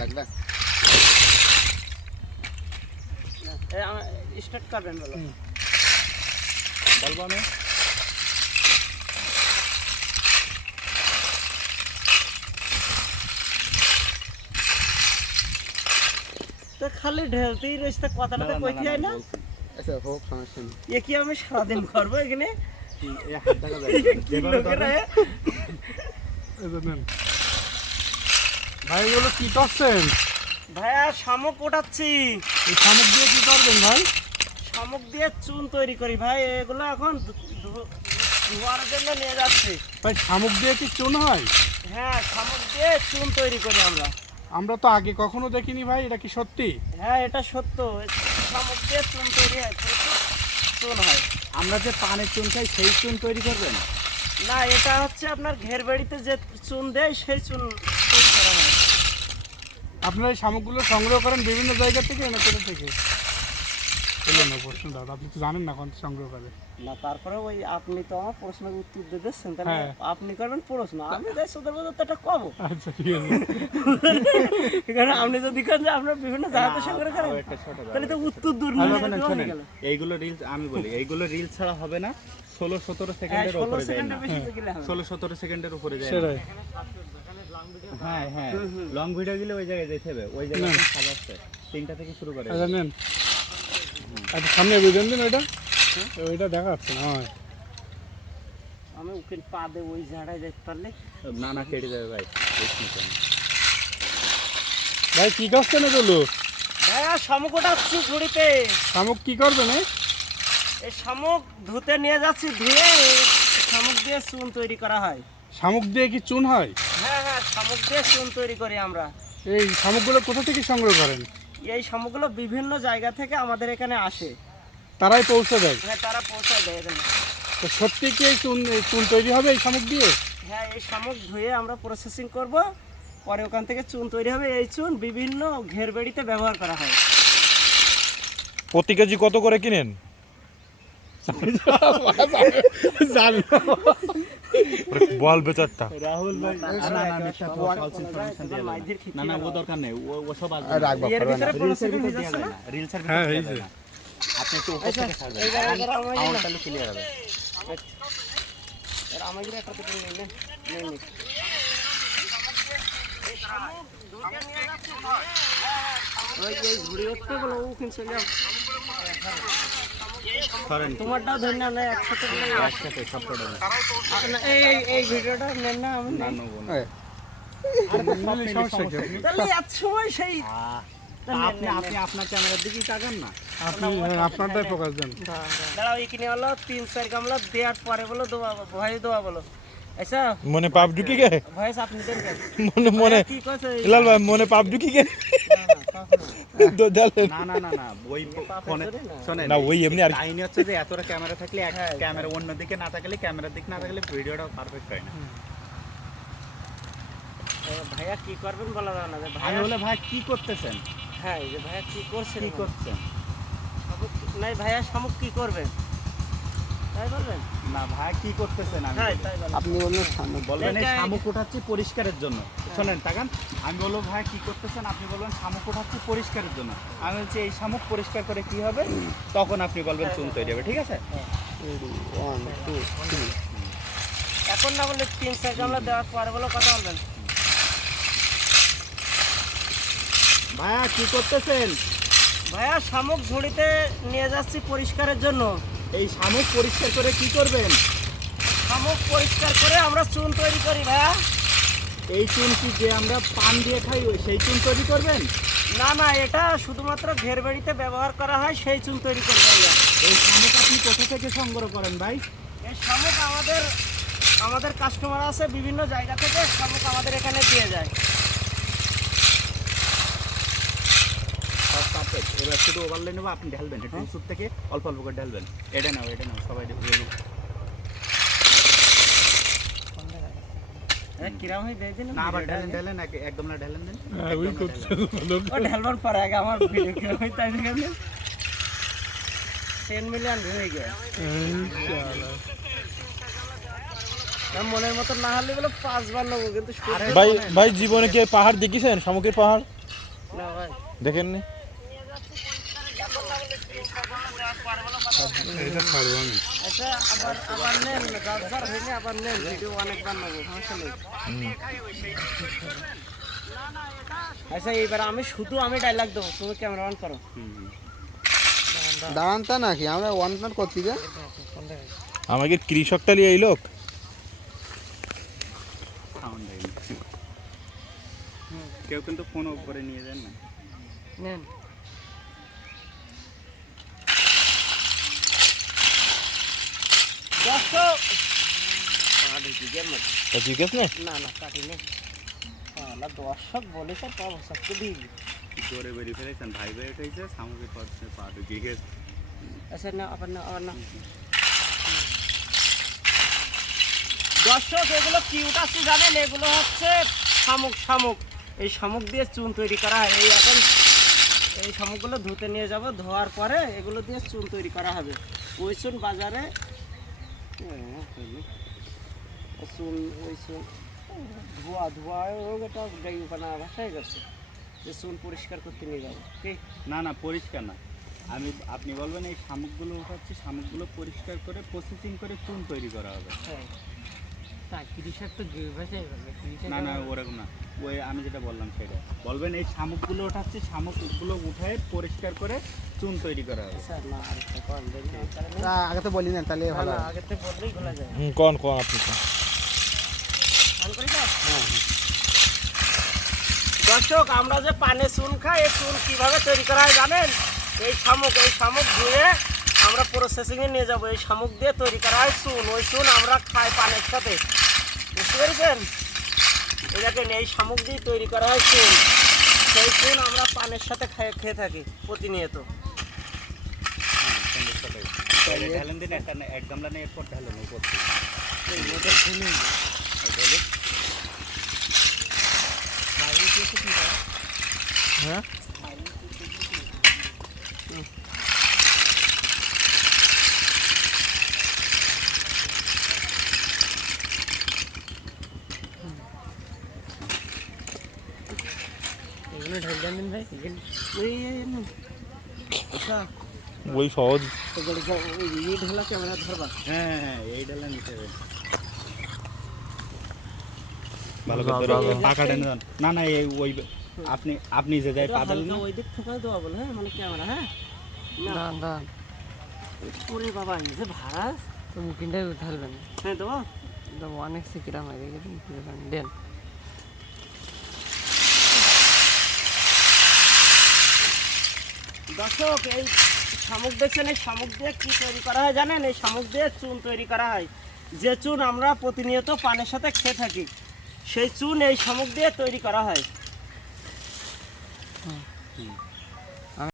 লাগবে স্টার্ট করবেন বলো বলব আমি তো খালি ঢেলতেই রয়েছে তা কথাটা তো কইতে হয় না আচ্ছা হোক সমস্যা নেই এ কি আমি সারাদিন করব এখানে এই হাত দেখা যায় কি লোকেরা এ? এই যে নেন। ভাই এগুলো কি করছেন ভাইয়া শামুক ওঠাচ্ছি। এই শামুক দিয়ে কি করবেন ভাই? শামুক দিয়ে চুন তৈরি করি ভাই এগুলো এখন ধোয়ার জন্য নিয়ে যাচ্ছি। ভাই শামুক দিয়ে কি চুন হয়? হ্যাঁ শামুক দিয়ে চুন তৈরি করি আমরা। আমরা তো আগে কখনো দেখিনি ভাই এটা কি সত্যি? হ্যাঁ এটা সত্য। শামুক দিয়ে চুন তৈরি হয় চুন হয়। আমরা যে পানের চুন খাই সেই চুন তৈরি করবেন? না এটা হচ্ছে আপনার ঘের বাড়িতে যে চুন দেয় সেই চুন আপনারা এই শামুকগুলো সংগ্রহ করেন বিভিন্ন জায়গা থেকে না কোথা থেকে। বলুন না প্রশ্ন দাদা আপনি তো জানেন না কোন সংগ্রহ করে। না তারপরে ওই আপনি তো আমার প্রশ্নের উত্তর দিয়ে দিচ্ছেন তাহলে হ্যাঁ। আপনি করবেন প্রশ্ন আমি যাই সুদের মধ্যে তো এটা কব আচ্ছা ঠিক আছে। কারণ আপনি যদি কেন যে আপনার বিভিন্ন জায়গাতে সংগ্রহ করেন একটা তাহলে তো উত্তর দূর হয়ে গেল। এইগুলো রিলস আমি বলি এইগুলো রিলস ছাড়া হবে না ষোলো সতেরো হ্যাঁ, সেকেন্ডের ষোলো উপরে যায় না। না। ষোলো সতেরো সেকেন্ডের উপরে যায় সেটাই। হ্যাঁ হ্যাঁ। লং ভিডিও গেলে ওই জায়গায় যেতে হবে। ওই জায়গায় সাজাচ্ছে তিনটা থেকে শুরু করে। আচ্ছা নেন। আচ্ছা সামনে বুঝেন দিন ওইটা। ওইটা দেখা যাচ্ছে না হয়। আমি ওকে পা দে ওই ঝাড়ায় যেতে পারলে। না না কেটে যাবে ভাই না। ভাই কি করছেন এগুলো ভাইয়া শামুক ওঠাচ্ছি ঝুড়িতে শামুক কি করবেন এ? এই শামুক ধুতে নিয়ে যাচ্ছি ধুয়ে শামুক দিয়ে চুন তৈরি করা হয়। শামুক দিয়ে কি চুন হয়? হ্যাঁ হ্যাঁ শামুক দিয়ে চুন তৈরি করি আমরা। এই শামুকগুলো কোথা থেকে সংগ্রহ করেন? এই শামুকগুলো বিভিন্ন জায়গা থেকে আমাদের এখানে আসে। তারাই পৌঁছে দেয়? হ্যাঁ তারা পৌঁছায় দেয় এখানে। তো সত্যি কি এই চুন চুন তৈরি হবে এই শামুক দিয়ে? হ্যাঁ এই শামুক ধুয়ে আমরা প্রসেসিং করব। পরে ওখান থেকে চুন তৈরি হবে। এই চুন বিভিন্ন ঘের বেড়িতে ব্যবহার করা হয়। প্রতি কেজি কত করে কিনেন? জানি। বল বেচারটা রাহুল ভাই না না না মিথ্যা তো সবার false কোনো information জায়গায় দেয়া যাবে মাইদের না। না না ও দরকার নেই ও ও সব আসবে এর ভিতরে রিলসের processing ভিতর হয়ে দেওয়া যাচ্ছে যায় না? না রিলসের হ্যাঁ, ভিতর এই দেওয়া যে। যায় না আপনি একটু উপর আচ্ছা, থেকে ছাড়বেন এই জায়গায় যারা আমায় আমার তাহলে ক্লিয়ার হবে এর আমাদের একটা নিন নিন। ওই ঝুড়ি উঠতে বলো ওখানে চলে যাও তোমারটাও ধরে না একসাথে একসাথে সব করে দেবেন। আপনার- এই এই- এই ভিডিওটা নেন না আমি না। নেব না। এই, নিলে সমস্যা কি? আপনি তাহলে এত সময় সেই আহ, না, তা না, আপনি আপনি আপনার ক্যামেরার দিকেই তাকান না। আপনি হ্যাঁ, আপনারটাই ফোকাস দেন। দাঁড়াও এখানে হলো তিন চার গামলা দেওয়ার পরে বলো দোয়া ভয়েস দোয়া বলো। আচ্ছা? মনে পাপ ঢুকি গে? ভয়েস আপনি দেন মনে মনে লাল ভাই মনে পাপ ঢুকি গে? না না না না ওই ফোনে ধরে না। ওই এমনি আর কি। হচ্ছে যে এতটা ক্যামেরা থাকলে এক হ্যাঁ, ক্যামেরা অন্য দিকে না থাকলে ক্যামেরার দিক না থাকলে ভিডিওটা পারফেক্ট হয় না ভাইয়া কি করবেন বলা যাবে না ভাইয়া বলে ভাই কি করতেছেন হ্যাঁ যে ভাইয়া কি করছেন কি করছেন নাই ভাইয়া শামুক কি করবেন না ভাই কি করতেছেন আমি হ্যাঁ বলেন আপনি শামুক বলবেন এই শামুক ওঠাচ্ছি পরিষ্কারের জন্য। শোনেন তাকান। আমি বলব ভাই কি করতেছেন? আপনি বলবেন শামুক ওঠাচ্ছি পরিষ্কারের জন্য। আমি বলছি এই শামুক পরিষ্কার করে কি হবে? তখন আপনি বলবেন চুন তৈরি হবে ঠিক আছে? এখন না বলে তিন চার গামলা দেওয়ার পরে বলো কথা বলবেন। ভাইয়া কি করতেছেন? ভাইয়া শামুক ঝুড়িতে নিয়ে যাচ্ছি পরিষ্কারের জন্য। এই শামুক পরিষ্কার করে কি করবেন? শামুক পরিষ্কার করে আমরা চুন তৈরি করি ভাইয়া। এই চুন কি যে আমরা পান দিয়ে খাই ওই সেই চুন তৈরি করবেন? না না এটা শুধুমাত্র ঘের বাড়িতে ব্যবহার করা হয় সেই চুন তৈরি করব আমরা। এই শামুক আপনি কোথা থেকে সংগ্রহ করেন ভাই? এই শামুক আমাদের আমাদের কাস্টমার আছে বিভিন্ন জায়গা থেকে শামুক আমাদের এখানে দিয়ে যায়। এবার শুধু ওভারলে নেব আপনি ঢালবেন একটু উঁচুর থেকে অল্প অল্প করে ঢালবেন। এটা নাও এটা নাও সবাই ঢেলে- হ্যাঁ কিরাম হয়ে দিয়ে দিন না আবার ঢালেন ঢালেন একদম না ঢালেন দেন হ্যাঁ ওই করছে ভালো ও ঢালবার পরে আগে আমার ভিডিও কিরাম হয় তাই দেখেন টেন মিলিয়ন হয়ে গেছে। মনের মতো না হলে বলে পাঁচবার নেব কিন্তু ভাই ভাই জীবনে কি পাহাড় দেখিছেন? শামুকের পাহাড়? দেখেননি? এটা ছাড়বো আমি। আচ্ছা আবার আবার নেন হয়নি আবার নেন ভিডিও অনেকবার নেব আচ্ছা এইবার আমি শুধু আমি ডায়লগ দেবো তুমি ক্যামেরা অন করো। দাঁড়ান তা নাকি আমরা ওয়ান প্লান করছি যে। আমাকে কৃষকটা নিয়ে এই লোক। কেউ কিন্তু ফোন উপরে নিয়ে যান না নেন দর্শক কাটি নে না না কাটি নে না দর্শক বলেছে দিই বেরিয়ে ফেলেছেন ভাই উঠেছে পা ঢুকিয়ে গেছে। আচ্ছা না আবার না আবার না। দর্শক এগুলো কি উঠাচ্ছি জানেন? এগুলো হচ্ছে শামুক শামুক। এই শামুক দিয়ে চুন তৈরি করা হয়। এই এখন এই শামুকগুলো ধুতে নিয়ে যাব ধোয়ার পরে এগুলো দিয়ে চুন তৈরি করা হবে। ওই চুন বাজারে চুন ওই চুল ধোয়া ধোয়া গাই বানা ভাষায় গেছে যে চুল পরিষ্কার করতে নিয়ে যাব কি না না, পরিষ্কার না। আমি, আপনি বলবেন এই শামুকগুলো উঠাচ্ছি, শামুকগুলো পরিষ্কার করে প্রসেসিং করে চুন তৈরি করা হবে। হ্যাঁ। না না ওরকম না। ওই আমি যেটা বললাম সেটা। বলবেন এই শামুকগুলো উঠাচ্ছি শামুকগুলো উঠায় পরিষ্কার করে চুন তৈরি করা হবে। তা আগে তো বলি না তাহলে ভালো না, হয়। বললেই ভোলা যায়। হুম কোন কোন আপনি করি তো? দর্শক আমরা যে পানে চুন খাই এই চুন কীভাবে তৈরি করা হয় জানেন? এই শামুক এই শামুক ধুয়ে আমরা প্রসেসিংয়ে নিয়ে যাব। এই শামুক দিয়ে তৈরি করা হয় চুন। ওই চুন আমরা খাই পানের সাথে। পেরেছেন এই দেখেন এই শামুক দিয়ে তৈরি করা হয় চুন। সেই চুন আমরা পানের সাথে খেয়ে খেয়ে থাকি প্রতিনিয়ত। ঢালেন দিন একটা এক গামলা নিয়ে এরপর ঢালেন উপর হ্যাঁ? এই, এই, এই, আচ্ছা ওই সহজ এগুলো সব ওই ইয়ে ঢোলা ক্যামেরা ধরবা হ্যাঁ হ্যাঁ হ্যাঁ এই ঢালেন নিতে হবে ভালো যা, করে যা, ধরে যা। পাকা টেনে দেন। না না এই ওই আপনি আপনি যে যায় এটা পা দিলেন হালকা না ওই দিক থেকে দেওয়া বলে হ্যাঁ মানে ক্যামেরা হ্যাঁ না না ওরে বাবা এই যে ভাড়া তুমি কিনতে ঢালবেন হ্যাঁ দেবো তো অনেক সিকিরাম হয়ে গেছে দেন দর্শক, এই শামুক দেখছেন এই শামুক দিয়ে কি তৈরি করা হয় জানেন? এই শামুক দিয়ে চুন তৈরি করা হয়। যে চুন আমরা প্রতিনিয়ত পানের সাথে খেয়ে থাকি, সেই চুন এই শামুক দিয়ে তৈরি করা হয়।